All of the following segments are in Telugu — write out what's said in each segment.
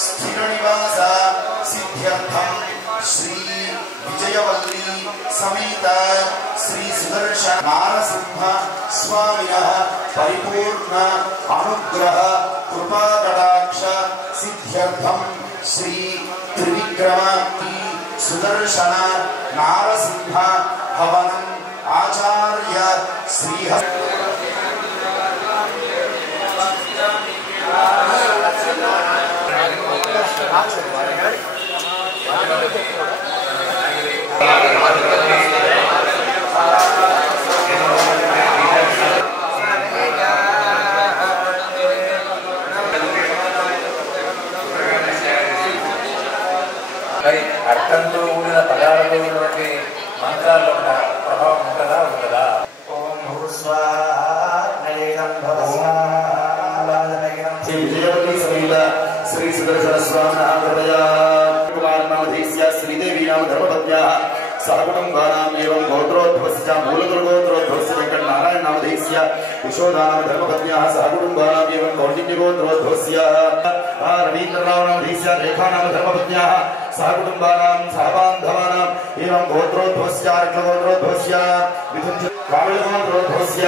स्थिरनिवास सिद्ध्यर्थम श्री विजयवल्ली समेत श्री सुदर्शन नारसिंह स्वामिनः परिपूर्ण अनुग्रह कृपा कटाक्ष सिद्ध्यर्थम श्री त्रिविक्रम सुदर्शन नारसिंह हवनम आचार्य श्री అర్థంతో కూడిన పదాలతో ఉన్నటువంటి మంత్రాల్లో ఉన్న ప్రభావం ఉంటుందా ఉండదా? ఓం श्री सुदर्शन स्वामी श्रीदेवी नाम धर्मपत्न्या सहकुटुम्बानाम् एवं गोत्रोद्भवस्य मूलगुरुगोत्रोद्भवस्य वेंकटनारायण नामधेयस्य यशोदानाम धर्मपत्न्याः सहकुटुम्बानाम् एवं कौण्डिन्यगोत्रोद्भवस्य रवीन्द्रराव नामधेयस्य रेखा नाम धर्मपत्न्याः सहकुटुम्बानाम् सहबान्धवानाम् एवं गोत्रोद्भवस्य रत्नगोत्रोद्भवस्य कामिलगोत्रोद्भवस्य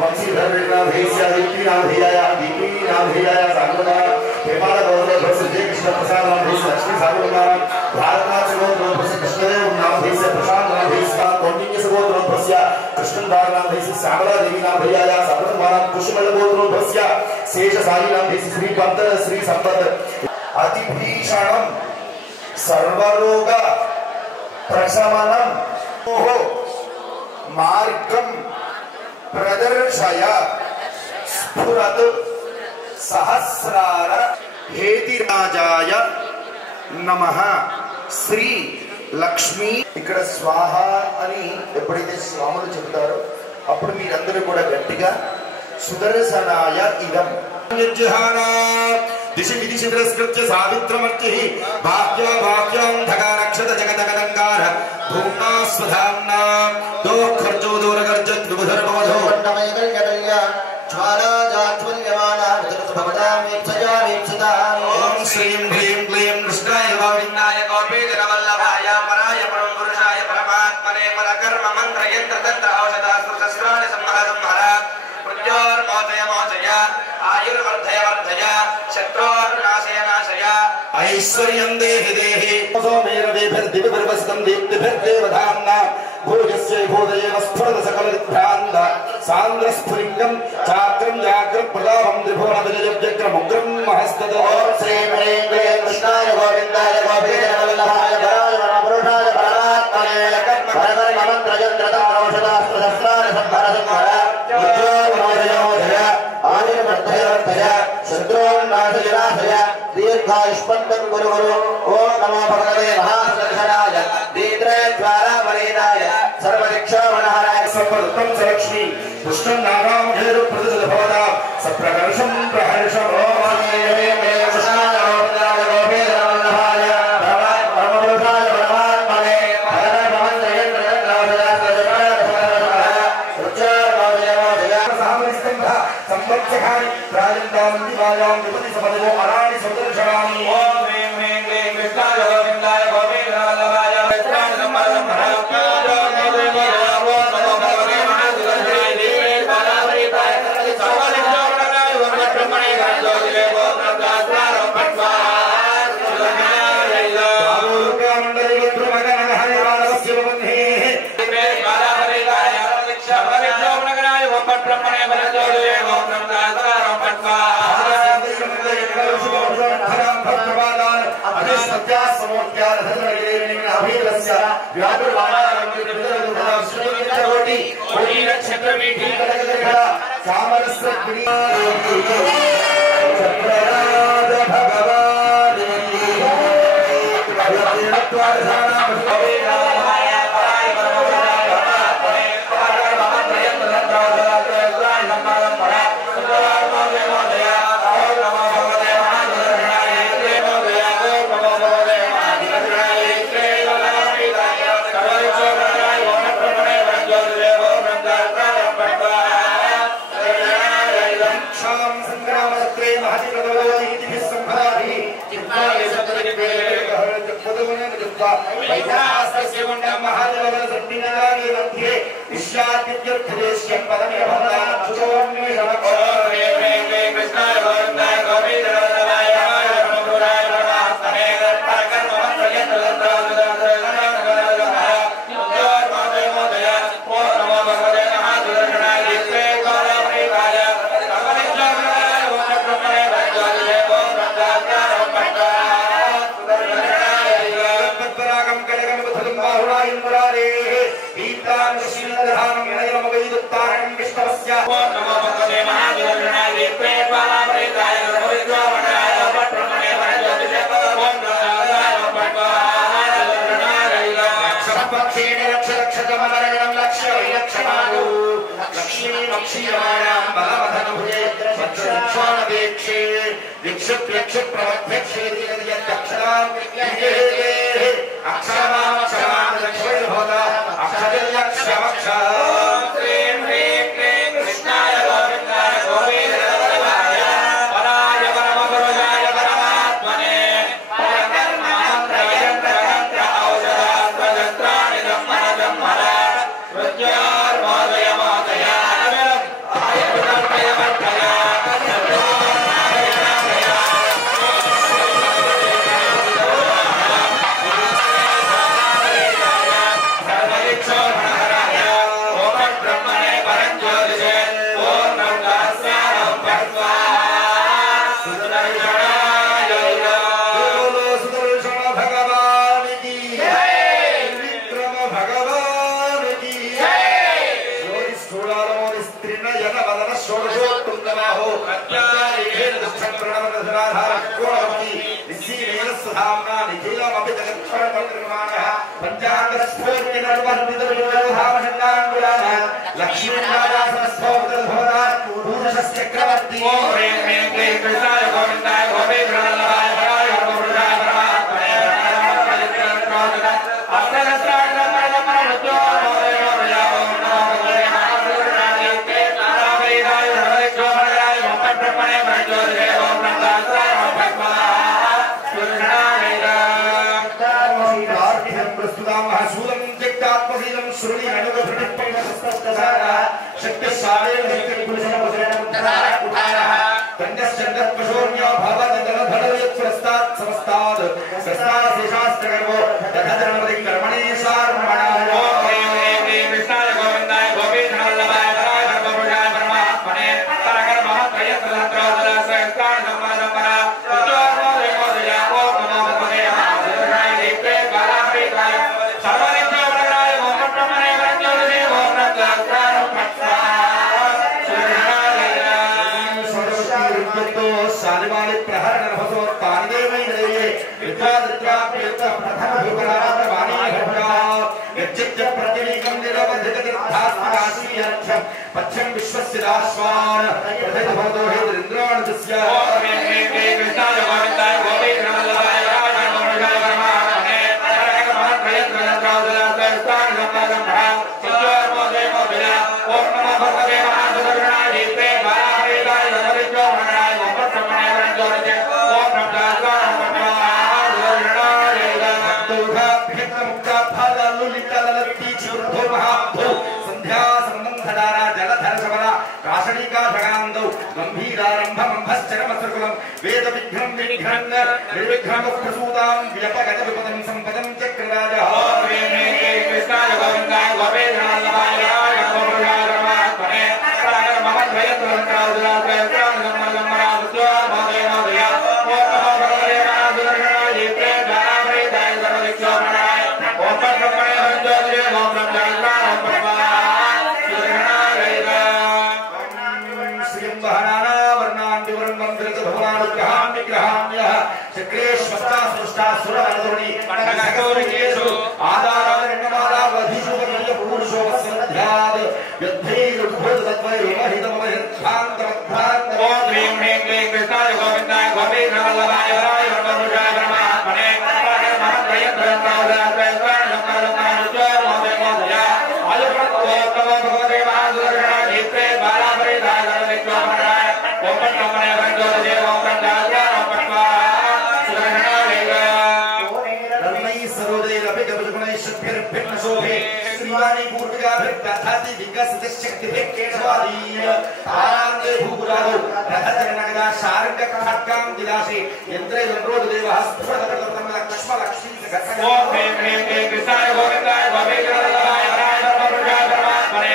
वंशीधर नामधेयस्य दीप्ति नामधेयाय सागुणा हेमाल गोत्रोद्भवस्य जयकृष्ण प्रसाद नामधेयस्य लक्ष्मी सागुणा भारतनाथ गोत्रोद्भवस्य कृष्णदेव नामधेयस्य प्रशांत नामधेयस्य कौंडिन्य गोत्रोद्भवस्य कृष्णदार नामधेयस्य श्यामला देवी नामधेयाय सप्तमानां कुशमल गोत्रोद्भवस्य शेषसाई नामधेयस्य श्रीपद श्री संपद अतिभीषणं सर्वरोग प्रशमनं मार्गं प्रदर्शय स्फुरत सहस्रार हेतिराजाय नमः श्री లక్ష్మి. ఇక్కడ స్వాహ అని ఎప్పుడైతే స్వాములు చెప్తారో అప్పుడు మీరందరూ కూడా గట్టిగా సుదర్శనాయ ఇదం దిశి విదిశి తిరస్కృత్య సావిత్రమర్చి బాహ్యాంధకారక్షత జగదగదంకార భూమ్నా స్వధామ్నా దోఃఖర్జో దూరగర్జత్ విబుధర్భవధో జ్వాలా జాజ్వల్యమానా వితరతభవతామేప్సయా వీప్సితాం. ఓం శ్రీం హ్రీం క్లీం కృష్ణాయ గోవిందాయ గోపీజనవల్లభాయ పరాయ పరం పురుషాయ పరమాత్మనే పరకర్మ మంత్ర యంత్ర తంత్ర ఔషధాస్త్ర శస్త్రాణి సంహర సంహర మృత్యోర్మోచయ మోచయ ఆయుర్వర్ధయ వర్ధయ శత్రోర్నాశయ నాశయ ఐశ్వర్యం దేహి దేహి సోమేరవేభిర్దివిర్వసితం దీప్తిభిర్దేవధామ్నా భూయస్య భూదయేవ స్ఫురత సకల దిగ్భ్రాంత సాంద్ర స్ఫులింగం చాక్రం జాగ్ర ప్రదాభం త్రిభువన విజయవ్యగ్రముగ్రం మహస్తతో. ఓం శ్రీం హ్రీం క్లీం కృష్ణాయ గోవిందాయ గోపీజనవల్లభాయ పరాయ పరమపురుషాయ పరమాత్మనే పరకర్మ మంత్ర యంత్ర తంత్ర ఔషధాస్త్ర శస్త్రాణి సంహర సంహర మృత్యోర్మోచయ మోచయ ఆయుర్వర్ధయ వర్ధయ శత్రోర్నాశయ నాశయ దీర్ఘాయుష్మంతం గురు గురు. ఓం నమో భగవతే మహాసుదర్శనాయ దీర్ఘద్వారావరేదాయ సర్వదిక్షోమనహరాయ సర్వదత్తం సలక్ష్మి పుష్ణం నారామధేరు ప్రతిభవదా సప్రకర్షం ప్రహర్షం. ఓం కృష్ణాయ గోవిందాయ గోపీజనవల్లభాయ పరమపురుషాయ పరమాత్మనే పరకర్మ మంత్ర యంత్ర తంత్ర సంవత్సరాన్ని ప్రాజంతాం దివాయాం విపతి సమదో అరాణి సుదర్శనాని. ఓం హ్రీం హ్రీం క్లీం కృష్ణాయ గోవిందాయ గోపీజనవల్లభాయ కృష్ణాయ సంహర సంహర महादेवने विद्वा वैदास्तस्य गुण्डं महादेवने सत्तिनानि मध्ये विश्वादित्यर्थदेश्यं पदमे भवता सुचोन्मे समक्षो रे रे रे कृष्णाय गोविन्दाय गोविन्दराय नमोराय नमस्ते परकर्म पच्छम विश्वसिराश्वान प्रथित भवतो हे इंद्राणस्य कृष्णाय गोविन्दाय गोविन्दराय नमोराय परमात्मने परक महत्प्रयत्नत्रावदास्तान सम्पदम्भा सिद्धोर्मोदे मोदिना ओम नमो भगवते महासुदर्शनाय दीप्ते बालाहरिदाय नमोरित्यो भगवाय ओम ब्रह्मणे वरञ्जोरते ओम ब्रह्मदास्तान सम्पदम्भा दुर्गा भिन्नमुक्ता फललुलितललति चुर्धो महाभो संध्या संबंधदारा जलधर सबला काशणिका भगांदौ गंभीरारंभमंभश्चरमसकुलं वेद विघ्नं विघ्नं निर्विघ्नं प्रसूतां व्यपगत विपदं संपदं चक्रराजः ओम कृष्णाय गोविन्दाय गोविन्दराय नमोराय परमात्मने परक महत्प्रयत्नत्रावदास्तान सम्पदम्भा सिद्धोर्मोदे मोदिना ओम नमो भगवते महासुदर्शनाय दीप्ते बालाहरिदाय नमोरित्यो भगवाय ओम ब्रह्मणे वरञ्जोरते ओम ब्रह्मदास्तान सम्पदम्भा दधति विकसित शक्तिभिः केशवादीय तारान्ते भूपुरादौ रथचरणगदा शार्ङ्गखड्गां दिलाशे यन्त्रे दण्डोदेवः स्फुरतकृतं लक्ष्मी ॐ ह्रीं ह्रीं क्लीं कृष्णाय गोविन्दाय गोविन्दराय हराय धर्मप्रजाय धर्मात्मने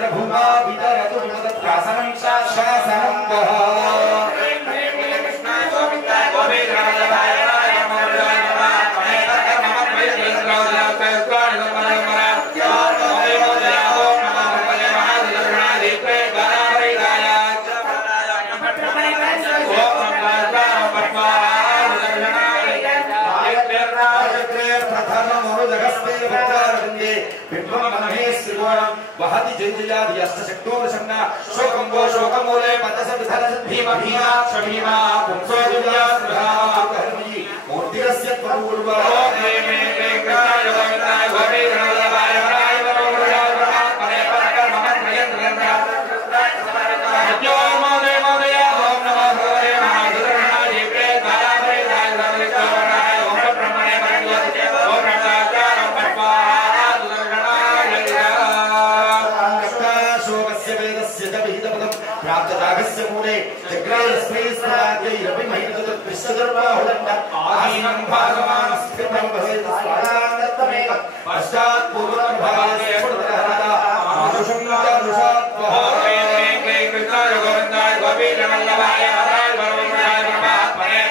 चित्रभूमा वितरतु विमदत्रासनं शासनं वः कृष्णाय गोविन्दाय गोविन्दराय हराय वहति जयजयादि अष्टशक्तो दशम्ना शोकं वो शोकमूले पतसविधर भीम भीमा क्षभीमा पुंसो दिव्या स्मृहा कर्मयि मूर्तिरस्य त्वरूर्वा मे कृष्णाय गोविन्दाय गोविन्दराय हराय धर्मप्रजाय धर्मात्मने परकर्म मन्त्रयन्त्रयन्त्र यो मोदे मोदय ॐ नमो भगवते महाधुरणाय प्रेताय धर्मलिचोराय ॐ ब्रह्मणे परज्योतिषे ॐ ब्रह्मचारं पट्वा प्राप्तजागस्य मूले जग्रायस्मैस्मराद्यैरपि महितदृश्यदर्वाहुदण्ड आहीनं भागमानस्थितं भवेत् स्वायान्तमेव पश्चात् पूर्वभागे स्फुटतरहरता मानुषं जानुषात्वः कृष्णाय गोविन्दाय गोपीजवल्लभाय हराय वरुणाय परमात्मने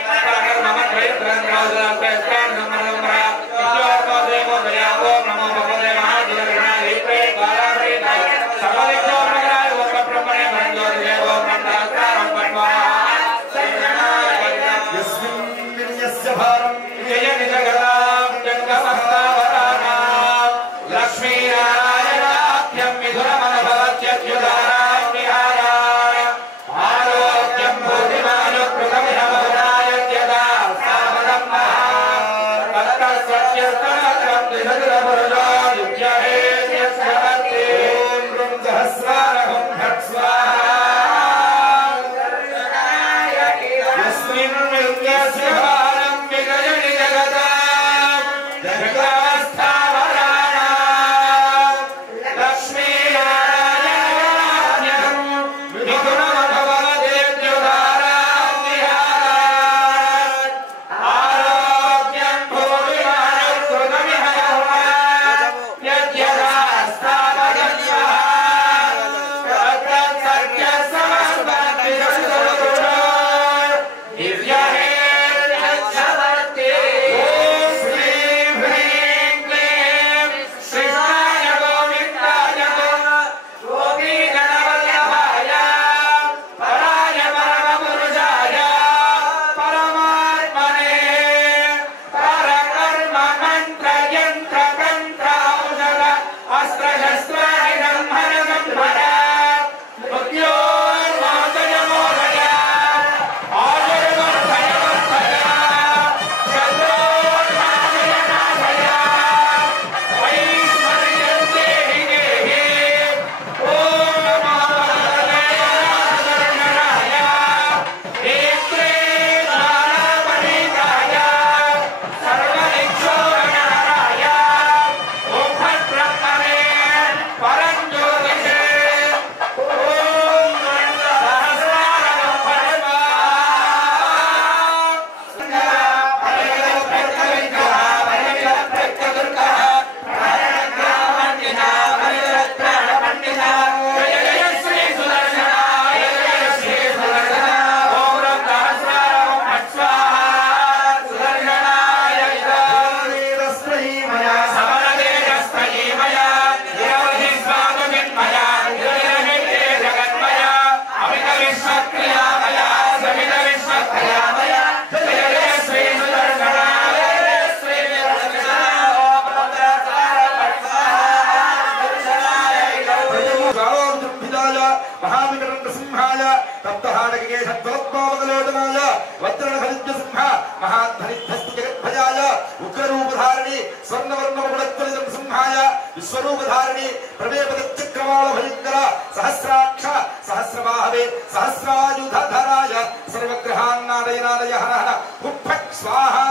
విశ్వరూపధారిణి ప్రవేపదచక్రవాళ భయంకర సహస్రాక్ష సహస్రబాహవే సహస్రాయుధధరాయ సర్వగ్రహాన్నాదయనాదయ హర హర ఉప్పట్ స్వాహా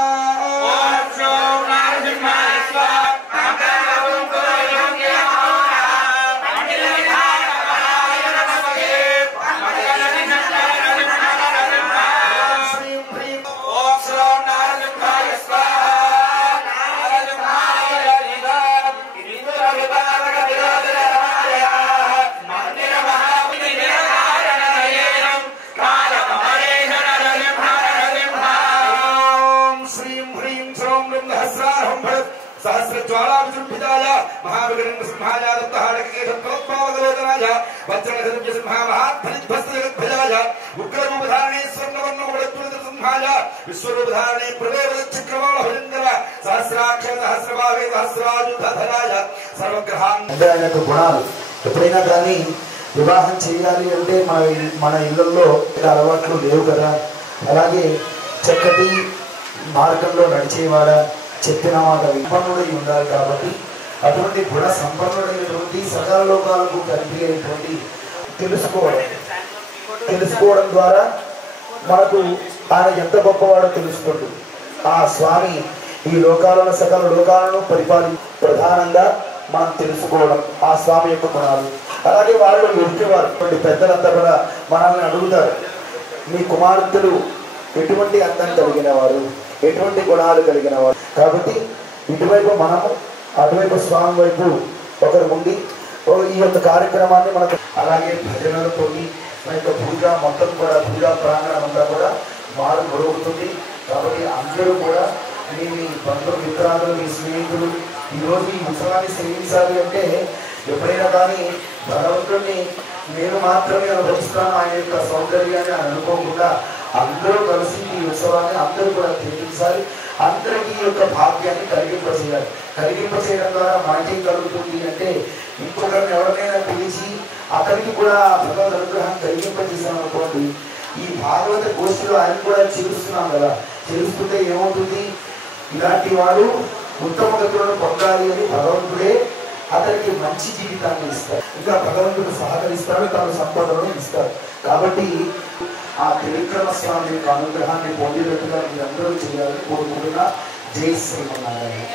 सहस्रज्वालाभिसुम्भिताय महाविग्रहसिंहाय दत्तहाडकेशत्वोत्पावकलोचनाय वज्रनखसिंहसिंहाय महाध्वनिध्वस्तजगद्भजाय उग्ररूपधारिणे स्वर्णवर्णमुकुटत्वनितसिंहाय विश्वरूपधारिणे प्रवेवदचक्रवालभयङ्कर सहस्राक्ष सहस्रभावे सहस्रायुधधराय सर्वग्रहान् ఆయనకు గుణాలు ఎప్పుడైనా కానీ వివాహం చేయాలి అంటే మన ఇళ్లలో అలవాట్లు లేవు కదా. అలాగే చక్కటి మార్గంలో నడిచేవాడ చెప్పిన మాట విపన్నుడై ఉండాలి. కాబట్టి అటువంటి గుణ సంపన్నుడైనటువంటి సకల లోకాలకు తండ్రి అయినటువంటి తెలుసుకోవడం ద్వారా మనకు ఆయన ఎంత గొప్పవాడో తెలుస్తుంది. ఆ స్వామి ఈ లోకాలను సకల లోకాలను ప్రధానంగా మనం తెలుసుకోవడం ఆ స్వామి యొక్క గుణాలు. అలాగే వాళ్ళు ఎదుటివారు పెద్దలంతా కూడా మనల్ని అడుగుతారు, మీ కుమార్తెలు ఎటువంటి అందం కలిగిన వారు, ఎటువంటి గుణాలు కలిగిన వారు. కాబట్టి ఇటువైపు మనము అటువైపు స్వామి వైపు ఒకరు ఉండి ఈ యొక్క కార్యక్రమాన్ని మనకు అలాగే భజనలతో మన యొక్క పూజ మొత్తం కూడా పూజా ప్రాంగణం అంతా కూడా మారు మరుగుతుంది. కాబట్టి అందరూ కూడా మీ బంధుమిత్రాలు మీ స్నేహితులు ఈరోజు ఈ ఉత్సవాన్ని సేవించాలి అంటే ఎప్పుడైనా కానీ భగవంతుడిని నేను మాత్రమే అనుభవిస్తాను ఆయన యొక్క సౌందర్యాన్ని అనుకోకుండా అందరూ కలిసి ఈ ఉత్సవాన్ని అందరూ కూడా తిరిగించాలి. అందరికీ ఈ యొక్క భాగ్యాన్ని కలిగింపచేయాలి. కలిగింపచేయడం ద్వారా మనకేం కలుగుతుంది అంటే ఇంకొకరిని ఎవరినైనా పిలిచి అతనికి కూడా భగవద్ అనుగ్రహం కలిగింపజేసాం అనుకోండి, ఈ భాగవత గోష్ఠిలో ఆయన కూడా చేరుస్తున్నాం కదా, చేరుస్తుంటే ఏమవుతుంది, ఇలాంటి వాడు ఉత్తమ గతులను పొందాలి అని భగవంతుడే అతనికి మంచి జీవితాన్ని ఇస్తాడు. ఇంకా భగవంతుడు సహకరిస్తాడు, తన సంపదలను ఇస్తాడు. కాబట్టి ఆ త్రివిక్రమ స్వామి యొక్క అనుగ్రహాన్ని పొందేటట్టుగా మీరందరూ చేయాలని కోరుకుంటున్నా. జై శ్రీమన్నారాయణ.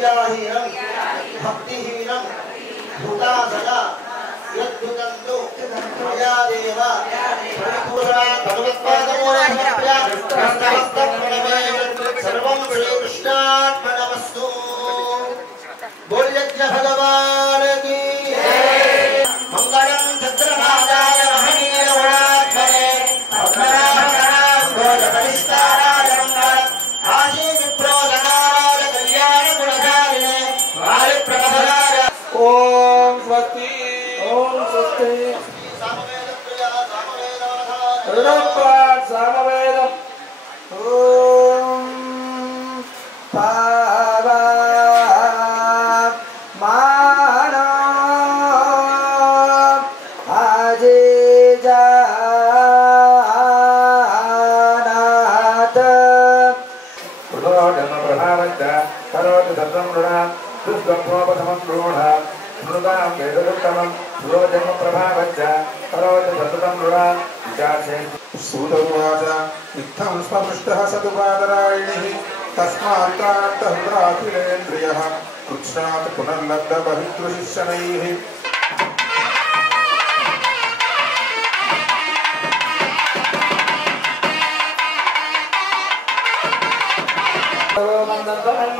విద్యాహీనం భక్తిహీనం భూతాసన యద్భుతంతు మయాదేవ పరిపూర్ణ భగవత్పాదమోరభ్య నమస్తే సర్వం శ్రీకృష్ణార్పణమస్తు बोलिए भगवान की मंगलम चंद्रभागाय महनीय गुणात्मने पद्मनाभनाथोजपरिष्काराय मंगलम काशी विप्रोजनाय कल्याण गुणशालिने वायुप्रभराय ओम स्वस्ति सामवेद प्रिया सामवेदाधार ऋणपाठ सामवेदम ओम पावा सूतवाच इत्थं स्पृष्टः सदुपादरायणिः तस्मात्तान्तहृदाखिलेन्द्रियः कृच्छ्नात् पुनर्लब्धबहिर्दृशिशनैः गोविंद जय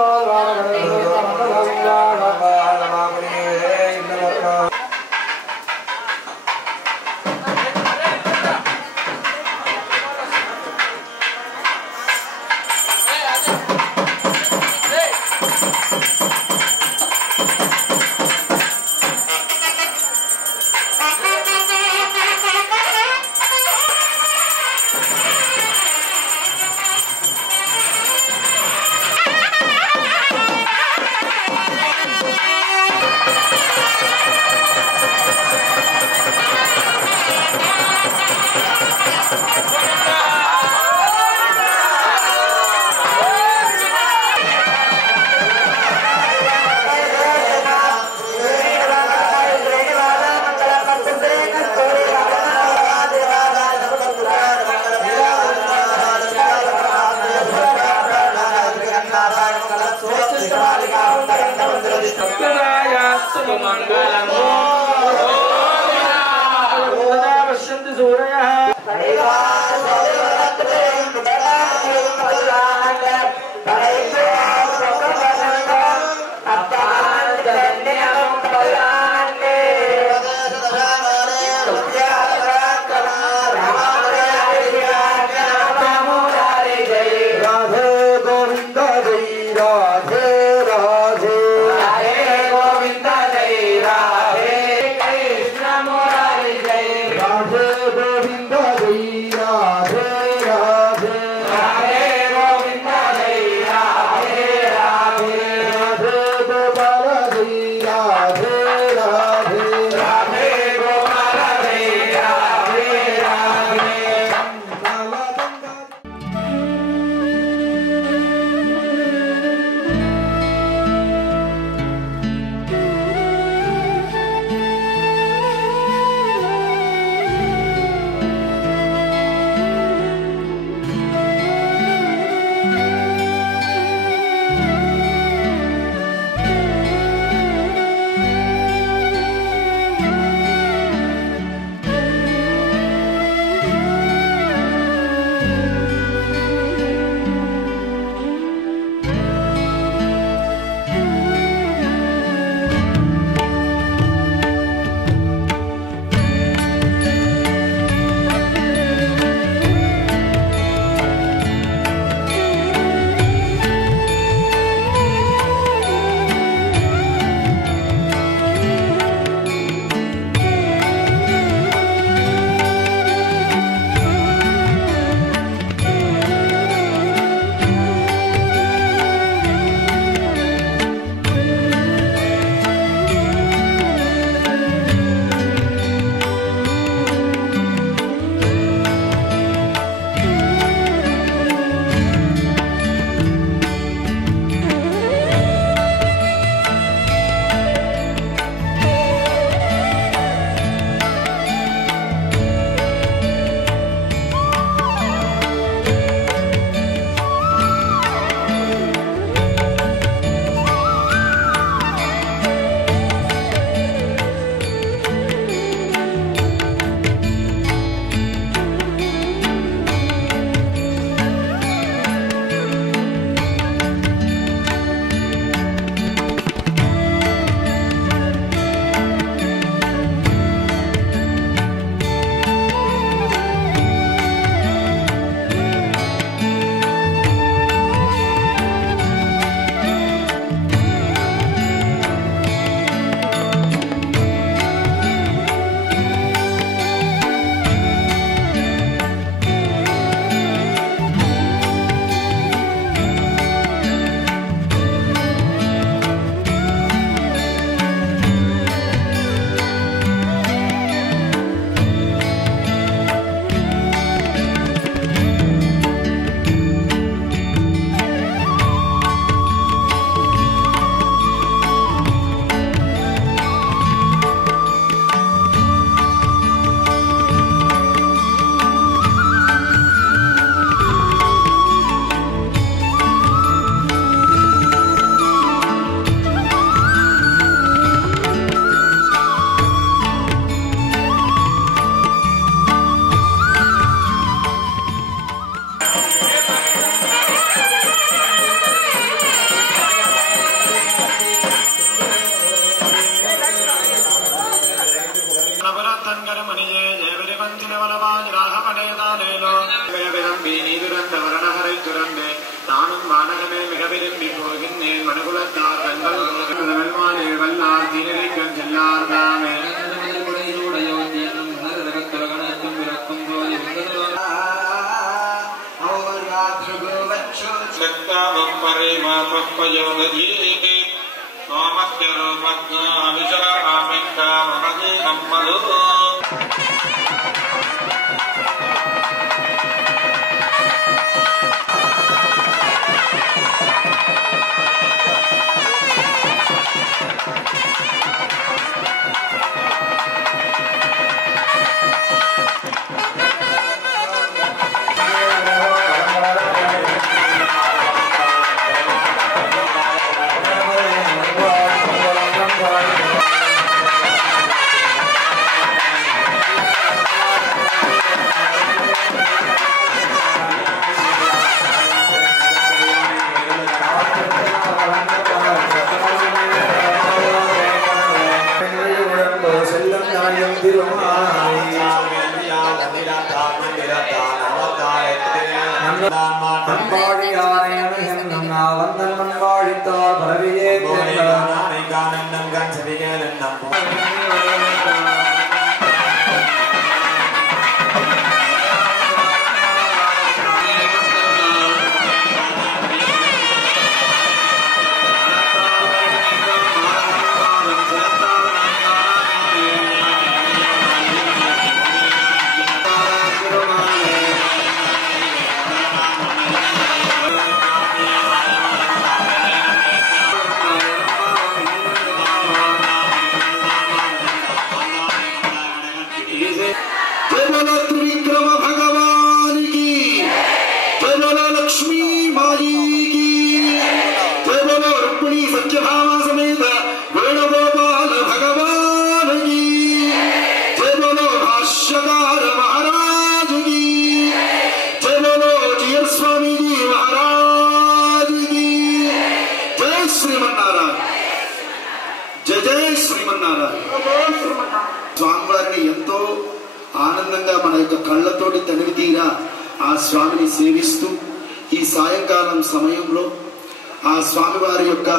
స్వామివారిని ఎంతో ఆనందంగా మన యొక్క కళ్ళతోటి తనివి తీరా ఆ స్వామిని సేవిస్తూ ఈ సాయంకాలం సమయంలో ఆ స్వామివారి యొక్క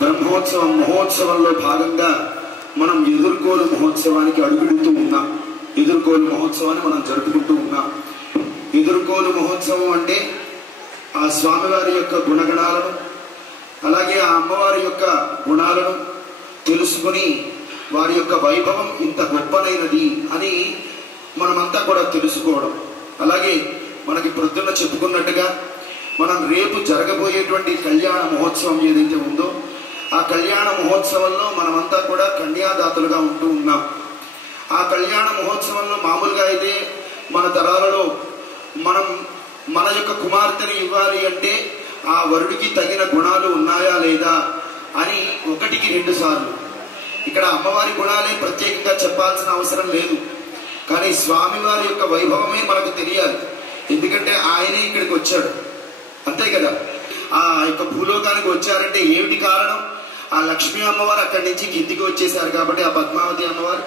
బ్రహ్మోత్సవం మహోత్సవంలో భాగంగా మనం ఎదుర్కోలు మహోత్సవానికి అడుగుడుతూ ఉన్నాం. ఎదుర్కోలు మహోత్సవాన్ని మనం జరుపుకుంటూ ఉన్నాం. ఎదుర్కోలు మహోత్సవం అంటే ఆ స్వామివారి యొక్క గుణగణాలను అలాగే ఆ అమ్మవారి యొక్క గుణాలను తెలుసుకుని వారి యొక్క వైభవం ఇంత గొప్పనైనది అని మనమంతా కూడా తెలుసుకోవడం. అలాగే మనకి ప్రొద్దున చెప్పుకున్నట్టుగా మనం రేపు జరగబోయేటువంటి కళ్యాణ మహోత్సవం ఏదైతే ఉందో ఆ కళ్యాణ మహోత్సవంలో మనమంతా కూడా కన్యాదాతలుగా ఉంటూ ఉన్నాం. ఆ కళ్యాణ మహోత్సవంలో మామూలుగా అయితే మన తరాలలో మనం మన యొక్క కుమార్తెని ఇవ్వాలి అంటే ఆ వరుడికి తగిన గుణాలు ఉన్నాయా లేదా అని 1కి 2 సార్లు ఇక్కడ అమ్మవారి గుణాలే ప్రత్యేకంగా చెప్పాల్సిన అవసరం లేదు. కానీ స్వామివారి యొక్క వైభవమే మనకు తెలియాలి. ఎందుకంటే ఆయనే ఇక్కడికి వచ్చాడు, అంతే కదా. ఆ యొక్క భూలోకానికి వచ్చారంటే ఏమిటి కారణం? ఆ లక్ష్మీ అమ్మవారు అక్కడి నుంచి కిందికి వచ్చేసారు కాబట్టి ఆ పద్మావతి అమ్మవారు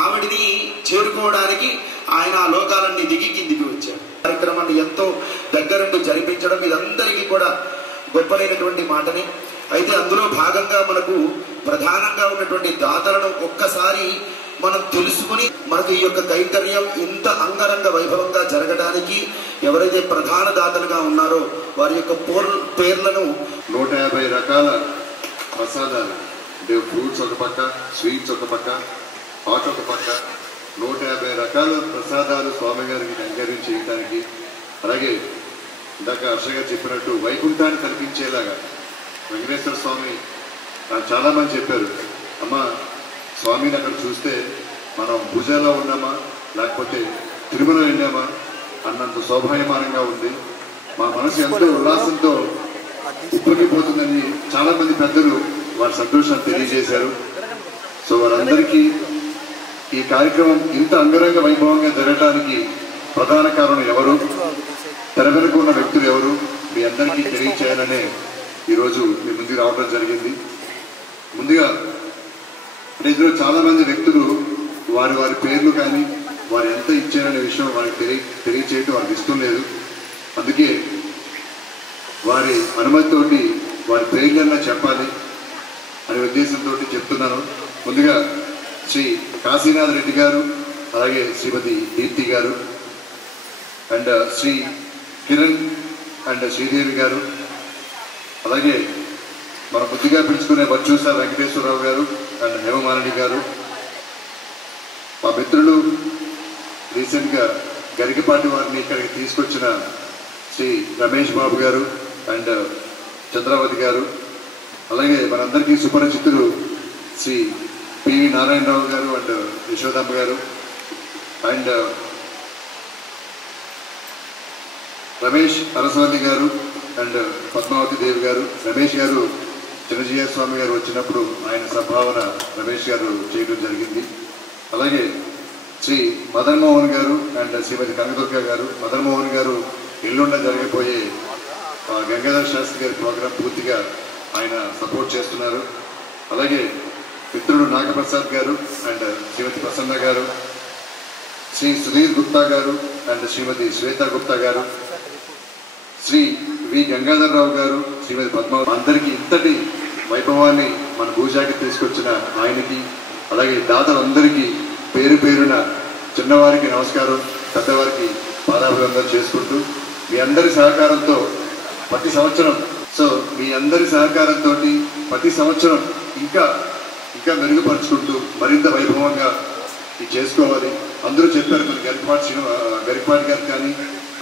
ఆవిడిని చేరుకోవడానికి ఆయన ఆ లోకాలన్నీ దిగి కిందికి వచ్చారు. కార్యక్రమాన్ని ఎంతో దగ్గరుండి జరిపించడం ఇదందరికీ కూడా గొప్పనైనటువంటి మాటని. అయితే అందులో భాగంగా మనకు ప్రధానంగా ఉన్నటువంటి దాతలను ఒక్కసారి మనం తెలుసుకుని మనకు ఈ యొక్క కైంకర్యం ఇంత అంగరంగ వైభవంగా జరగడానికి ఎవరైతే ప్రధాన దాతలుగా ఉన్నారో వారి యొక్క పేర్లను 150 రకాల ప్రసాదాలు అంటే ఫ్రూట్స్ ఒక పక్క, స్వీట్స్ ఒక పక్క, హాట్ ఒక పక్క, 150 రకాల ప్రసాదాలు స్వామి గారికి కైంకర్యం చేయడానికి, అలాగే ఇందాక హర్షగా చెప్పినట్టు వైకుంఠాన్ని కల్పించేలాగా వెంకటేశ్వర స్వామి చాలామంది చెప్పారు, అమ్మ స్వామిని అక్కడ చూస్తే మనం భుజాలో ఉన్నామా లేకపోతే తిరుమల వెళ్ళామా అన్నంత శోభాయమానంగా ఉంది, మా మనసు ఎంతో ఉల్లాసంతో ఉప్పొంగిపోతుందని చాలామంది పెద్దలు వారి సంతోషాన్ని తెలియజేశారు. సో వారందరికీ ఈ కార్యక్రమం ఇంత అంగరంగ వైభవంగా జరగడానికి ప్రధాన కారణం ఎవరు, తెర వెనుక ఉన్న వ్యక్తులు ఎవరు, మీ అందరికీ తెలియచేయాలనే ఈరోజు మీ ముందుకు రావడం జరిగింది. ముందుగా అంటే ఇందులో చాలామంది వ్యక్తులు వారి వారి పేర్లు కానీ వారు ఎంత ఇచ్చారనే విషయం వారికి తెలియచేయటం వారికి ఇష్టం లేదు. అందుకే వారి అనుమతితోటి వారి పేర్లన్నా చెప్పాలి. అనే ఉద్దేశంతో చెప్తున్నాను. ముందుగా శ్రీ కాశీనాథ్ రెడ్డి గారు, అలాగే శ్రీమతి దీప్తి గారు, అండ్ శ్రీ కిరణ్ అండ్ శ్రీదేవి గారు, అలాగే మన బుద్ధిగా పిలుచుకునే వర్చూసా వెంకటేశ్వరరావు గారు అండ్ హేమమాలిని గారు, మా మిత్రులు రీసెంట్గా గరికపాటి వారిని ఇక్కడికి తీసుకొచ్చిన శ్రీ రమేష్ బాబు గారు అండ్ చంద్రావతి గారు, అలాగే మనందరికీ సుపరిచితులు శ్రీ పివి నారాయణరావు గారు అండ్ యశోదమ్మ గారు అండ్ రమేష్ అరసవల్లి గారు అండ్ పద్మావతి దేవి గారు. రమేష్ గారు చిన్నజీయ స్వామి గారు వచ్చినప్పుడు ఆయన సంభావన రమేష్ గారు చేయడం జరిగింది. అలాగే శ్రీ మదన్ మోహన్ గారు అండ్ శ్రీమతి కనకదుర్గ గారు. మదన్ మోహన్ గారు ఎల్లుండ జరిగిపోయే గంగాధర శాస్త్రి గారి ప్రోగ్రాం పూర్తిగా ఆయన సపోర్ట్ చేస్తున్నారు. అలాగే మిత్రుడు నాగప్రసాద్ గారు అండ్ శ్రీమతి ప్రసన్న గారు, శ్రీ సుధీర్ గుప్తా గారు అండ్ శ్రీమతి శ్వేతా గుప్తా గారు, శ్రీ వి గంగాధరరావు గారు, శ్రీమతి పద్మావతి, అందరికీ ఇంతటి వైభవాన్ని మన పూజాకి తీసుకొచ్చిన ఆయనకి, అలాగే దాతలందరికీ పేరు పేరున చిన్నవారికి నమస్కారం, పెద్దవారికి పాదాభివందనం చేసుకుంటూ మీ అందరి సహకారంతో ప్రతి సంవత్సరం మీ అందరి సహకారంతో ప్రతి సంవత్సరం ఇంకా ఇంకా మెరుగుపరుచుకుంటూ మరింత వైభవంగా ఇది చేసుకోవాలి. అందరూ చెప్పారు, మన గరికపాటి గారు కానీ,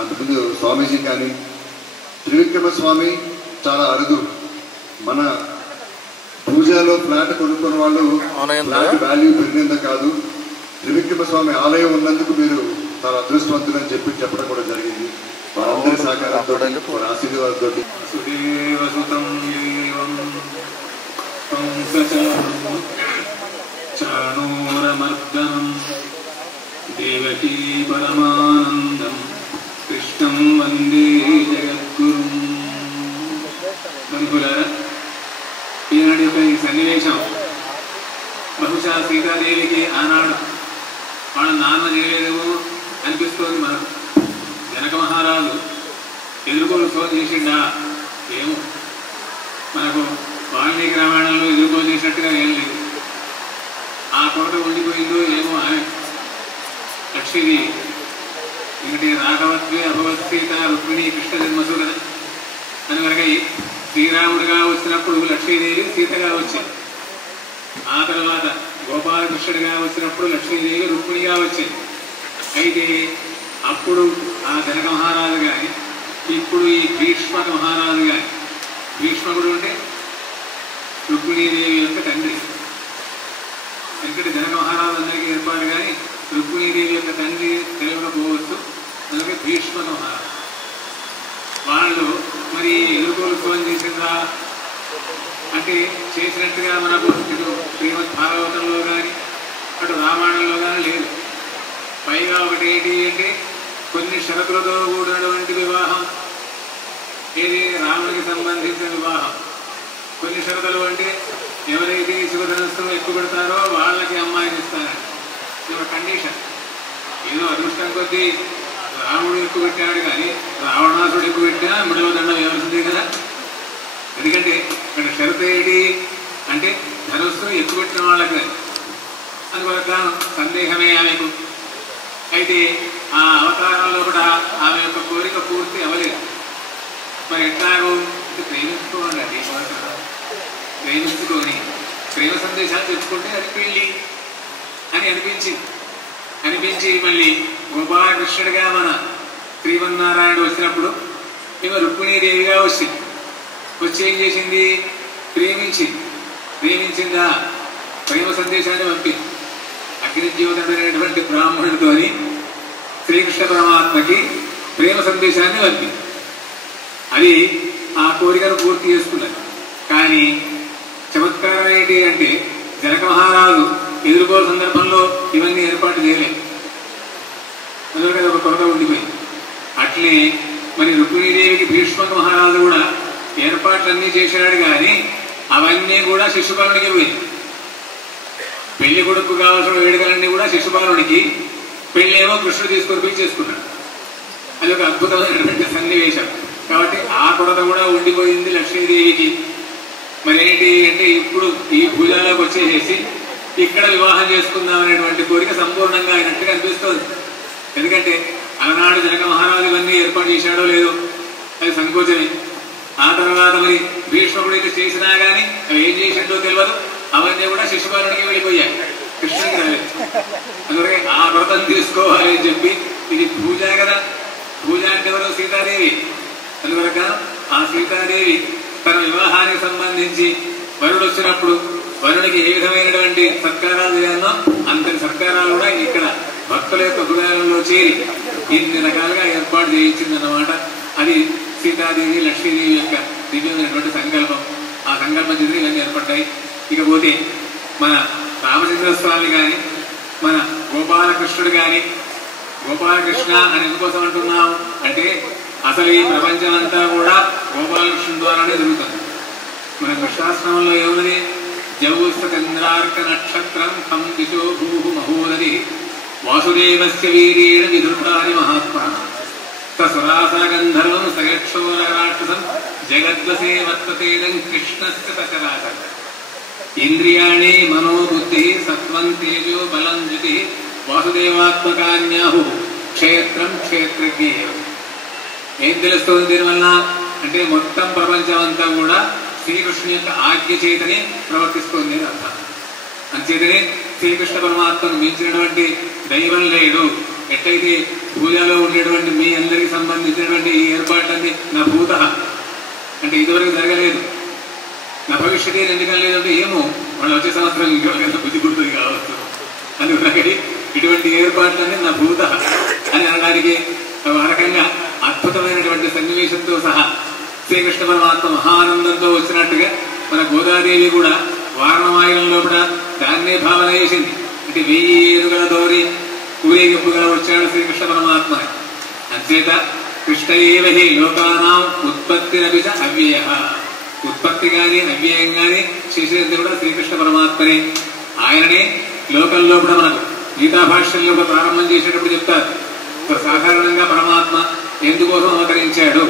అంతకుముందు స్వామీజీ కానీ, త్రివిక్రమ స్వామి చాలా అరుదు. మన పూజలో ఫ్లాట్ కొనుక్కున్న వాళ్ళు ఫ్లాట్ వాల్యూ పెరిగిందా కాదు, త్రివిక్రమ స్వామి ఆలయం ఉన్నందుకు మీరు చాలా అదృష్టవంతులని చెప్పడం కూడా జరిగింది. మనందరి సహకారంతో ఆశీర్వాదంతో దేవకీ పరమానందం కృష్ణం వందే జగద్గురుం. బంధువులారా, ఈనాటి యొక్క ఈ సన్నివేశం బహుశా సీతాదేవికి ఆనాడు వాళ్ళ నాన్న చేయలేదేమో అనిపిస్తోంది మనకు. జనక మహారాజు ఎదుర్కోలు ఫోన్ చేసిండా ఏమో, మనకు వాల్మీకి రామాయణంలో ఎదుర్కోలు చేసినట్టుగా ఏం లేదు. ఆ కొరత ఉండిపోయిందో ఏమో ఆమె లక్ష్మీదేవి. ఎందుకంటే రాఘవత్వే అభవత్ సీత రుక్మిణి కృష్ణ జన్మసు కదా అని మనకి శ్రీరాముడిగా వచ్చినప్పుడు లక్ష్మీదేవి సీతగా వచ్చింది. ఆ తర్వాత గోపాలకృష్ణుడిగా వచ్చినప్పుడు లక్ష్మీదేవి రుక్మిణిగా వచ్చింది. అయితే అప్పుడు ఆ జనక మహారాజు కానీ, ఇప్పుడు ఈ భీష్మక మహారాజు కానీ, భీష్మకుడు అంటే రుక్మిణీదేవి యొక్క తండ్రి. ఎందుకంటే జనక మహారాజు అందరికీ ఏర్పాటు కానీ రుక్మిణీదేవి యొక్క తండ్రి తెలియకపోవచ్చు, అందుకే భీష్మక మహారాజు. వాళ్ళు మరి ఎదుర్కోలు ఫోన్ చేసిందా అంటే చేసినట్టుగా మనకు ఇటు శ్రీమద్ భాగవతంలో కానీ అటు రామాయణంలో కానీ లేదు. పైగా ఒకటి ఏంటి అంటే కొన్ని షరతులతో కూడినటువంటి వివాహం, ఏది రాముడికి సంబంధించిన వివాహం. కొన్ని షరతులు అంటే ఎవరైతే శివధనస్సును ఎక్కువ పెడతారో వాళ్ళకి అమ్మాయిని ఇస్తారని ఇది ఒక కండిషన్. ఏదో అదృష్టం కొద్దీ రాముడు ఎక్కువ పెట్టాడు కానీ రావణాసుడు ఎక్కువ పెట్టినా మిడవ దండం వేయాల్సిందే కదా. ఎందుకంటే ఇక్కడ షరతు ఏంటి అంటే ధనస్సు ఎక్కువ పెట్టిన వాళ్ళకి అందువల్ల సందేహమే ఆమెకు. అయితే ఆ అవతారంలో కూడా ఆమె యొక్క కోరిక పూర్తి అవ్వలేదు. మరి ఎట్లాగో ప్రేమించుకోండి, ప్రేమించుకొని ప్రేమ సందేశాలు తెచ్చుకుంటే అది పెళ్ళి అని అనిపించి మళ్ళీ గోపాలకృష్ణుడిగా మన శ్రీమన్నారాయణుడు వచ్చినప్పుడు ఈమె రుక్మిణీదేవిగా వచ్చింది. వచ్చి ఏం చేసింది? ప్రేమించిందా ప్రేమ సందేశాన్ని పంపింది. అగ్నిజ్యోతుడు అనేటువంటి బ్రాహ్మణుడితోని శ్రీకృష్ణ పరమాత్మకి ప్రేమ సందేశాన్ని పంపింది. అది ఆ కోరికను పూర్తి చేసుకున్నది. కానీ చమత్కారం ఏంటి అంటే జనక మహారాజు ఎదుర్కోల సందర్భంలో ఇవన్నీ ఏర్పాటు చేయలేదు, అందుకని ఒక కొరత ఉండిపోయింది. అట్లే మరి రుక్మిణీదేవికి భీష్మక మహారాజు కూడా ఏర్పాట్లన్నీ చేశాడు కానీ అవన్నీ కూడా శిశుపాలునికి పోయింది. పెళ్లి కొడుకు కావాల్సిన వేడుకలన్నీ కూడా శిశుపాలునికి, పెళ్ళేమో కృష్ణుడు తీసుకొని పోయి చేసుకున్నాడు. అది ఒక అద్భుతమైనటువంటి సన్నివేశం. కాబట్టి ఆ కొరత కూడా ఉండిపోయింది లక్ష్మీదేవికి. మరి ఏంటి అంటే ఇప్పుడు ఈ పూజలోకి వచ్చేసేసి ఇక్కడ వివాహం చేసుకుందాం అనేటువంటి కోరిక సంపూర్ణంగా అయినట్టుగా అనిపిస్తుంది. ఎందుకంటే అలనాడు జనక మహారాజు ఇవన్నీ ఏర్పాటు చేశాడో లేదో అది సంకోచమే. ఆ తర్వాత మరి భీష్ముడు ఇది చేసినా గానీ అవి ఏం చేసిందో తెలియదు. అవన్నీ కూడా శిశుపాలుడికి వెళ్ళిపోయాయి, కృష్ణుడికి రాలేదు. అందుకే ఆ వ్రతం తీసుకోవాలి అని చెప్పి, ఇది పూజ కదా, పూజ అంటే ఎవరు? సీతాదేవి. అందువల్ల ఆ సీతాదేవి తన వివాహానికి సంబంధించి వరుడు వచ్చినప్పుడు వరుడికి ఏ విధమైనటువంటి సత్కారాలు చేయాలో అంతటి సత్కారాలు కూడా ఇక్కడ భక్తుల యొక్క హృదయాలలో చేరి ఇన్ని రకాలుగా ఏర్పాటు చేయించిందన్నమాట. అది సీతాదేవి లక్ష్మీదేవి యొక్క దివ్యమైనటువంటి సంకల్పం. ఆ సంకల్పం చేసి ఇవన్నీ ఏర్పడ్డాయి. ఇకపోతే మన రామచంద్ర స్వామి కానీ మన గోపాలకృష్ణుడు కానీ, గోపాలకృష్ణ అని ఎందుకోసం అంటున్నాం అంటే అసలు ఈ ప్రపంచం అంతా కూడా గోపాలకృష్ణుడు ద్వారానే జరుగుతుంది. మన కృష్ణాశ్రమంలో ఏమున్నది? జౌస్త చంద్రార్క నక్షత్రం ఖం దిశో భూ మహోదరి వాసుదేవస్య వీరేణ విధృతాని మహాత్మా సురాసరగంధర్వం సగక్షోర రాక్షసం జగద్వసే వర్తతేదం కృష్ణస్య సచరాచర ఇంద్రియాణి మనోబుద్ధి సత్వం తేజో బలం జ్యుతి వాసుదేవాత్మకాన్యాహు క్షేత్రం క్షేత్రజ్ఞే. ఏం తెలుస్తుంది దీనివల్ల అంటే మొత్తం ప్రపంచం అంతా కూడా శ్రీకృష్ణుని యొక్క ఆజ్ఞ చేతనే ప్రవర్తిస్తుంది అని అర్థం. అంచేతనే శ్రీకృష్ణ పరమాత్మను మించినటువంటి దైవం లేడు. ఎట్లయితే పూజలో ఉండేటువంటి మీ అందరికి సంబంధించినటువంటి ఈ ఏర్పాట్లన్నీ నా భూత అంటే ఇదివరకు జరగలేదు, నా భవిష్యత్తు ఎందుకని లేదంటే ఏమో వాళ్ళు వచ్చే సంవత్సరం ఇంకెవరికైనా బుద్ధి గుర్తుంది కావచ్చు. అందుకని ఇటువంటి ఏర్పాట్లన్నీ నా భూత అని అనడానికి ఆ రకంగా అద్భుతమైనటువంటి సన్నివేశంతో సహా శ్రీకృష్ణ పరమాత్మ మహానందంతో వచ్చినట్టుగా మన గోదాదేవి కూడా వారణమాయనంలో కూడా దాన్నే భావన చేసింది. అంటే 1000 ఏనుగుల దోరి ఊరేగింపుగా వచ్చాడు శ్రీకృష్ణ పరమాత్మ. అంచేత కృష్ణయేవ హి లోకానాం ఉత్పత్తిరపి చ అవ్యయ. ఉత్పత్తి కానీ అవ్యయం కానీ చేసేది కూడా శ్రీకృష్ణ పరమాత్మనే. ఆయననే లోకంలో కూడా మనకు గీతా భాష్యంలో ప్రారంభం చేసేటప్పుడు చెప్తారు. సాధారణంగా పరమాత్మ ఎందుకోసం అవతరించాడు,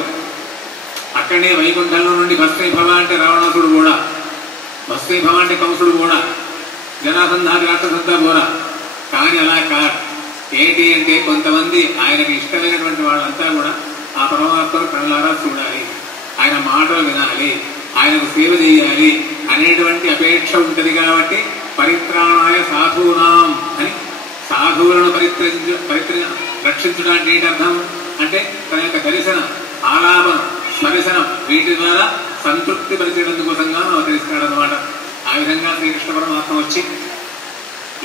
అక్కడనే వైకుంఠంలో నుండి భస్మీభవ అంటే రావణాసుడు కూడా, భస్మీభవ అంటే కంసుడు కూడా, జనాసంధాది రాక్షసంతా కూడా. కానీ అలా కాదు. ఏంటి అంటే కొంతమంది ఆయనకు ఇష్టమైనటువంటి వాళ్ళంతా కూడా ఆ పరమాత్మను కళ్ళారా చూడాలి, ఆయన మాటలు వినాలి, ఆయనకు సేవ చేయాలి అనేటువంటి అపేక్ష ఉంటుంది. కాబట్టి పరిత్రాణాయ సాధూనాం అని సాధువులను రక్షించడానికి ఏంటి అర్థం అంటే తన యొక్క దర్శనం, ఆలాపన, స్మరిశనం వీటి ద్వారా సంతృప్తి పరిచేటందుకోసంగా అవతరిస్తాడనమాట. ఆ విధంగా శ్రీకృష్ణ పరమాత్మ వచ్చి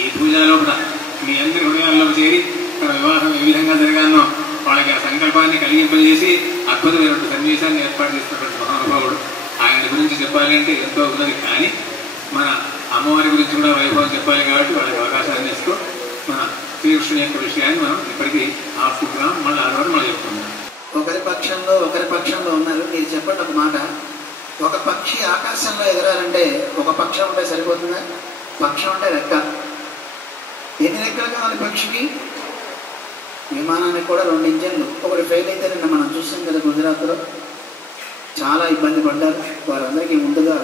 ఈ పూజలో కూడా మీ అందరి హృదయాల్లో చేరి తన వివాహం ఏ విధంగా జరగానో వాళ్ళకి ఆ సంకల్పాన్ని కలిగింపజేసి అద్భుతమైనటువంటి సన్నివేశాన్ని ఏర్పాటు చేసినటువంటి మహానుభావుడు. ఆయన గురించి చెప్పాలి అంటే ఎంతో ఉన్నది. కానీ మన అమ్మవారి గురించి కూడా వైభవం చెప్పాలి కాబట్టి వాళ్ళకి అవకాశాన్ని ఇస్తూ మన శ్రీకృష్ణుని యొక్క విషయాన్ని మనం ఇప్పటికీ ఆపుకుంటున్నాం. మళ్ళీ ఆ రోజు మళ్ళీ చెప్పుకుందాం. ఒకరి పక్షంలో ఉన్నారు. మీరు చెప్పండి ఒక మాట. ఒక పక్షి ఆకాశంలో ఎగరాలంటే ఒక పక్షం ఉంటే సరిపోతుందా? పక్షం అంటే రెక్క. ఎన్ని రెక్కలు కావాలి పక్షికి? విమానానికి కూడా 2 ఇంజన్లు. ఒకటి ఫెయిల్ అయితే నిన్న మనం చూసాం కదా గుజరాత్లో, చాలా ఇబ్బంది పడ్డారు. వారందరికీ ముందుగా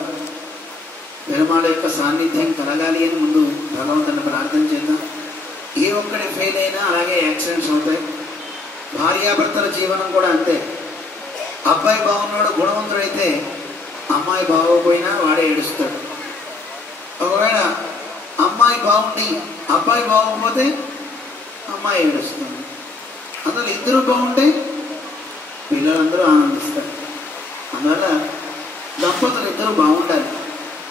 పెరుమాళ యొక్క సాన్నిధ్యం కలగాలి అని ముందు భగవంతుని ప్రార్థన చేద్దాం. ఏ ఒక్కటి ఫెయిల్ అయినా అలాగే యాక్సిడెంట్స్ అవుతాయి. భార్యాభర్తల జీవనం కూడా అంతే. అబ్బాయి బాగున్నాడు, గుణవంతుడైతే అమ్మాయి బాగోపోయినా వాడే ఏడుస్తాడు. ఒకవేళ అమ్మాయి బాగుండి అబ్బాయి బాగోకపోతే అమ్మాయి ఏడుస్తుంది. అందులో ఇద్దరు బాగుంటే పిల్లలందరూ ఆనందిస్తారు. అందువల్ల దంపతులు ఇద్దరు బాగుండాలి.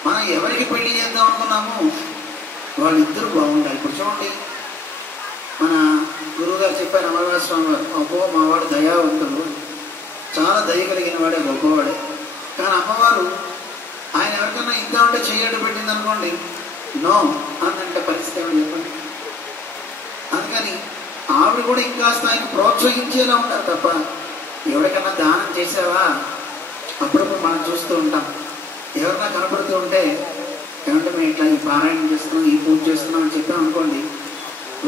మనం ఎవరికి పెళ్లి చేద్దాం అనుకున్నామో వాళ్ళిద్దరూ బాగుండాలి. ఇప్పుడు చూడండి, మన గురువుగారు చెప్పారు అమరనాథ స్వామి గారు, అబ్బో మావాడు దయావంతుడు, చాలా దయ కలిగిన వాడే, గొప్పవాడే. కానీ అమ్మవారు ఆయన ఎవరికన్నా ఇద్దామంటే చెయ్యడు పెట్టింది అనుకోండి, నో అన్నంటే పరిస్థితి ఏమని చెప్పండి. అందుకని ఆవిడ కూడా ఇంకాస్త ఆయన ప్రోత్సహించేలా ఉంటారు తప్ప ఎవరికన్నా దానం చేసావా అప్పుడప్పుడు మనం చూస్తూ ఉంటాం. ఎవరన్నా కనపడుతూ ఉంటే ఏమంటే మేము ఇట్లా ఈ పారాయణం చేస్తున్నాం, ఈ పూజ చేస్తున్నాం అని చెప్పాం అనుకోండి,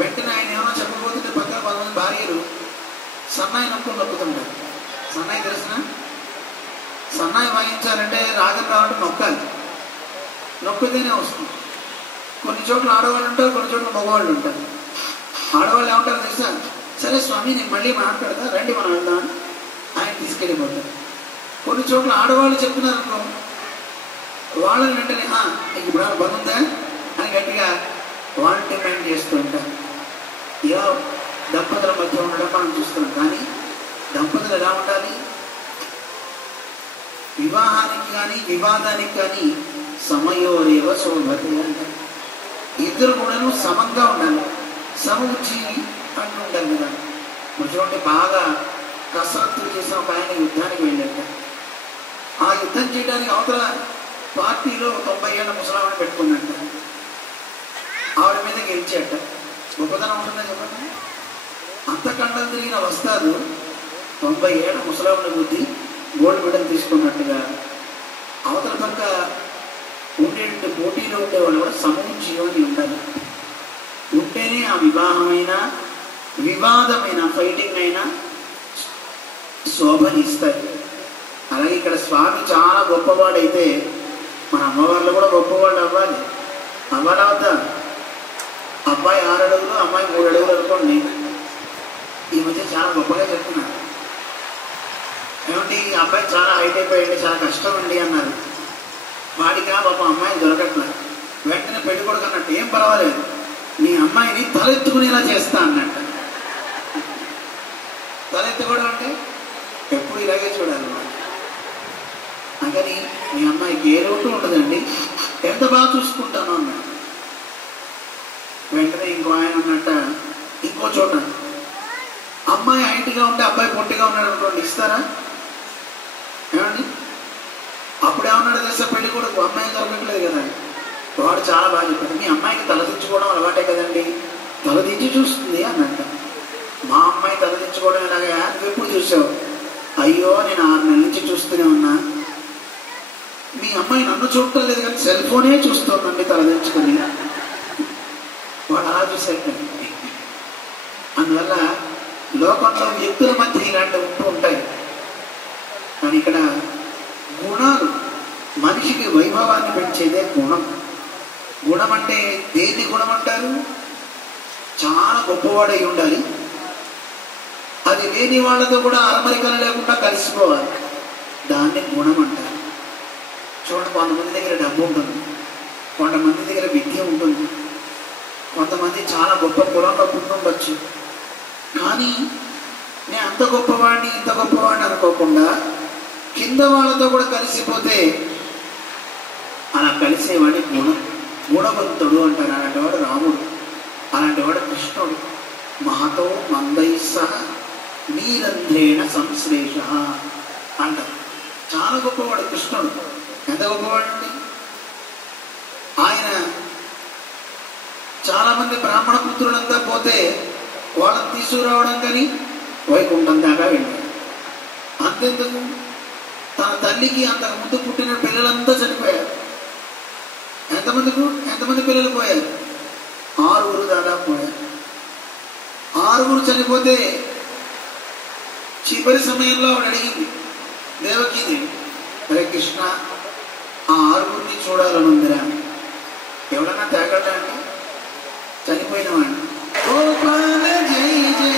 వెంటనే ఆయన ఏమైనా చెప్పబోతుంటే పక్కన 10 మంది భార్యలు సన్నాయి నొక్కుతుంటారు. సన్నాయి తెలిసిన సన్నాయి వాయించాలంటే రాగం రావాలంటే నొక్కాలి. నొక్కితేనే వస్తుంది. కొన్ని చోట్ల ఆడవాళ్ళు ఉంటారు, కొన్ని చోట్ల మగవాళ్ళు ఉంటారు. ఆడవాళ్ళు ఏమంటారు తెలుసా, సరే స్వామి నేను మళ్ళీ మాట్లాడతా, రండి మనం వెళ్దాం అని ఆయన తీసుకెళ్ళిపోతారు. కొన్ని చోట్ల ఆడవాళ్ళు చెప్తున్నారు అనుకో, వాళ్ళని వెంటనే నీకు ఇప్పుడు పని ఉందా అని గట్టిగా వాళ్ళు డిమాండ్ చేస్తూ ఉంటారు. ఇలా దంపతుల మధ్య ఉండడం మనం చూస్తున్నాం. కానీ దంపతులు ఎలా ఉండాలి? వివాహానికి కానీ వివాదానికి కానీ సమయోరేవ శోభతే అంటారు. ఇద్దరు కూడాను సమంగా ఉండాలి. సమవుచ్చి అంటూ ఉండాలి కదా. కొంచెం బాగా కసరత్తులు చేసిన ఒక ఆయన యుద్ధానికి వెళ్ళాక ఆ యుద్ధం చేయడానికి అవతల పార్టీలో 90 ఏళ్ళ ముసలామని పెట్టుకున్నట్ట. ఆవిడ మీద గెలిచాట. గొప్పతనం ఉంటుందని చెప్పండి. అంత కండలు తిరిగిన వస్తాదు 90 ఏళ్ళ ముసలామని బుద్ధి గోల్డ్ మెడల్ తీసుకున్నట్టుగా అవతల పక్క ఉండే పోటీలో ఉండేవాళ్ళు కూడా సమూహజీవాన్ని ఉండాలి. ఉంటేనే ఆ వివాహమైన వివాదమైన ఫైటింగ్ అయినా శోభని ఇస్తారు. అలాగే ఇక్కడ స్వామి చాలా గొప్పవాడైతే మన అమ్మవాళ్ళు కూడా గొప్పవాళ్ళు అవ్వాలి. అవ్వాలవుతా అబ్బాయి 6 అడుగులు అమ్మాయి 3 అడుగులు అనుకోండి. ఈ మధ్య చాలా గొప్పగా చెప్తున్నారు. ఏమంటే ఈ అబ్బాయి చాలా హైట్ అయిపోయింది, చాలా కష్టం అండి అన్నారు. వాడికి పాపం అమ్మాయి దొరకట్లేదు. వెంటనే పెళ్లి కొడుకు అన్నట్టు, ఏం పర్వాలేదు నీ అమ్మాయిని తలెత్తుకునేలా చేస్తా అన్నట్టు. తలెత్తుకోవడం అంటే ఎప్పుడు ఇలాగే చూడాలి. అందుకని మీ అమ్మాయికి ఏ లోటు ఉండదండి, ఎంత బాగా చూసుకుంటాను అన్నాడు. వెంటనే ఇంకో ఆయన ఉన్నట్ట ఇంకో చోట అమ్మాయి హైట్గా ఉంటే అబ్బాయి పొట్టిగా ఉన్నాడు అనుకోండి, ఇస్తారా? ఏమండి అప్పుడు ఏమన్నాడు తెలుసా పెళ్లి కొడుకు, అమ్మాయి దొరకట్లేదు కదా. వాడు చాలా బాగా చెప్పాడు, మీ అమ్మాయికి తలదించుకోవడం అలవాటే కదండి, తలదించి చూస్తుంది అన్నట్ట. మా అమ్మాయి తలదించుకోవడం ఎలాగా, నువ్వు ఎప్పుడు చూసావు? అయ్యో నేను 6 నెలల నుంచి చూస్తూనే ఉన్నా. మీ అమ్మాయి నన్ను చూడటం లేదు కానీ సెల్ ఫోనే చూస్తోందండి తలదించుకొని. వాడు అలా చూసేటండి. అందువల్ల లోకంలో వ్యక్తుల మధ్య ఇలాంటివి ఉంటూ ఉంటాయి. కానీ ఇక్కడ గుణాలు, మనిషికి వైభవాన్ని పెంచేదే గుణం. గుణం అంటే దేన్ని గుణం అంటారు? చాలా గొప్పవాడై ఉండాలి. అది లేని వాళ్ళతో కూడా అరమరికలు లేకుండా కలిసిపోవాలి. దాన్ని గుణం అంటారు. చూడండి, కొంతమంది దగ్గర డబ్బు ఉంటుంది, కొంతమంది దగ్గర విద్య ఉంటుంది, కొంతమంది చాలా గొప్ప కులంలో పుట్టుండొచ్చు. కానీ నేను అంత గొప్పవాడిని ఇంత గొప్పవాడిని అనుకోకుండా కింద వాళ్ళతో కూడా కలిసిపోతే అలా కలిసేవాడి గుణవంతుడు అంటారు. అలాంటి వాడు రాముడు, అలాంటి వాడు కృష్ణుడు. మహతో మందై సహ నీరంధ్రేణ సంశ్లేష అంటారు. చాలా గొప్పవాడు కృష్ణుడు. ఎంత గొప్పవాడండి ఆయన. చాలా మంది బ్రాహ్మణ పుత్రులంతా పోతే వాళ్ళని తీసుకురావడం కానీ వైకుంఠం దాకా వెళ్ళాడు. అంతెందుకు, తన తల్లికి అంతకు ముందు పుట్టిన పిల్లలంతా చనిపోయారు. ఎంతమంది పిల్లలు పోయారు? 6 దాదాపు పోయారు. 6 చనిపోతే చివరి సమయంలో ఆవిడ అడిగింది దేవకీదేవి, హరే కృష్ణ ఆ 6 చూడాలని ఉందిరా. ఎవడన్నా తేగలరా అంటే చనిపోయిన వాడిని. గోపాల జై జై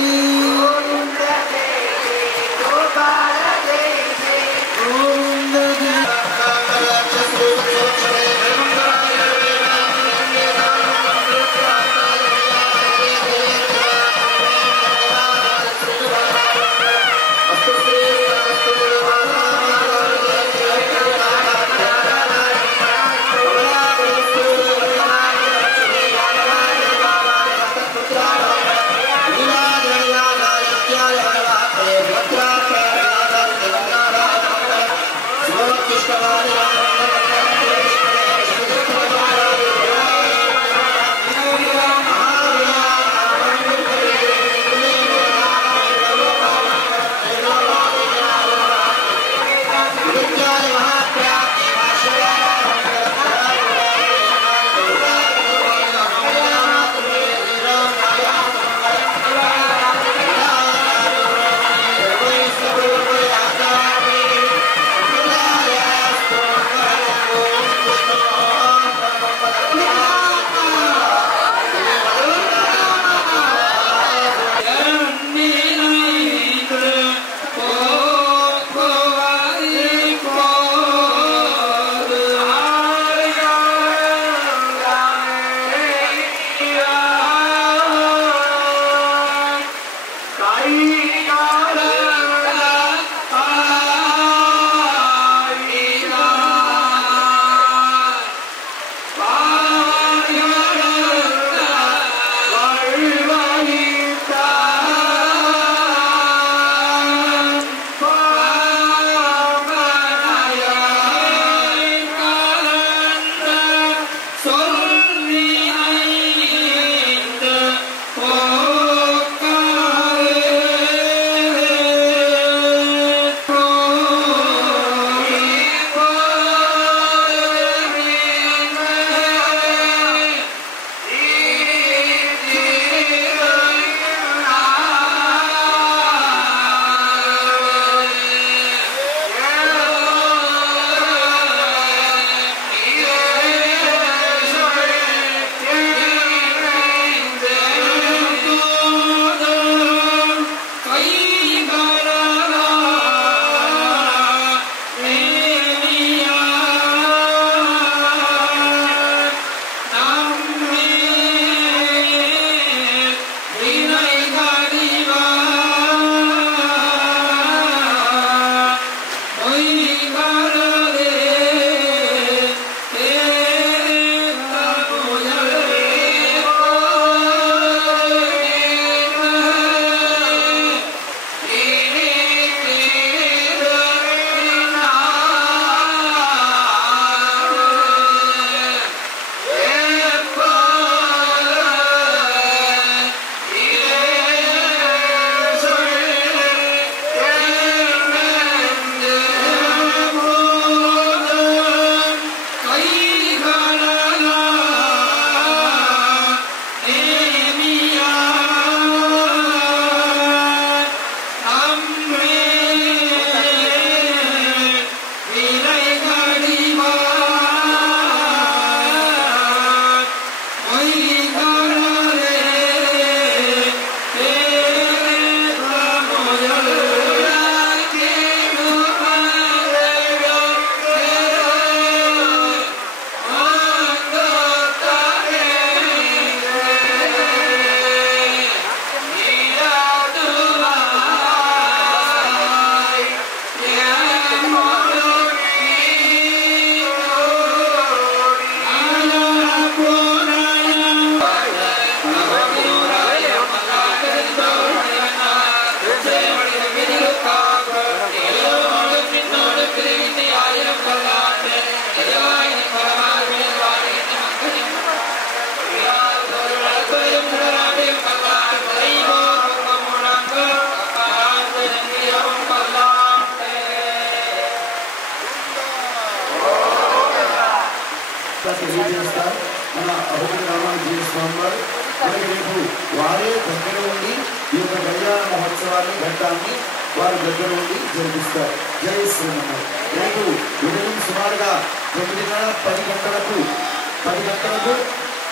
స్వామివారు మనకి రేపు వారే దగ్గర ఉండి ఈ యొక్క కళ్యాణ మహోత్సవాన్ని ఘట్టాన్ని వారి దగ్గర ఉండి జరిపిస్తారు. జై శ్రీమన్నారాయణ. రేపు ఉదయం సుమారుగా 9:10 గంటలకు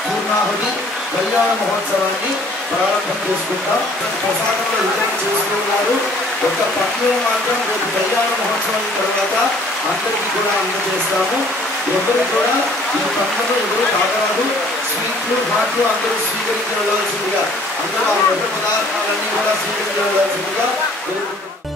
పూర్ణాహుతి కళ్యాణ మహోత్సవాన్ని ప్రారంభం చేసుకుంటాం. ప్రసాదంలో వితరణ చేసుకున్నారు. ఒక పండుగ మాత్రం రేపు కళ్యాణ మహోత్సవం తర్వాత అందరికీ కూడా అందజేస్తాము. ఎవరు కూడా ఈ పండుగ ఎవరు తాగరాదు. స్వీట్లు హాట్లు అందరూ స్వీకరించి వెళ్ళవలసిందిగా, అందరూ ఆ పదార్థాలన్నీ కూడా స్వీకరించి వెళ్ళవలసిందిగా కోరుకుంటున్నాం.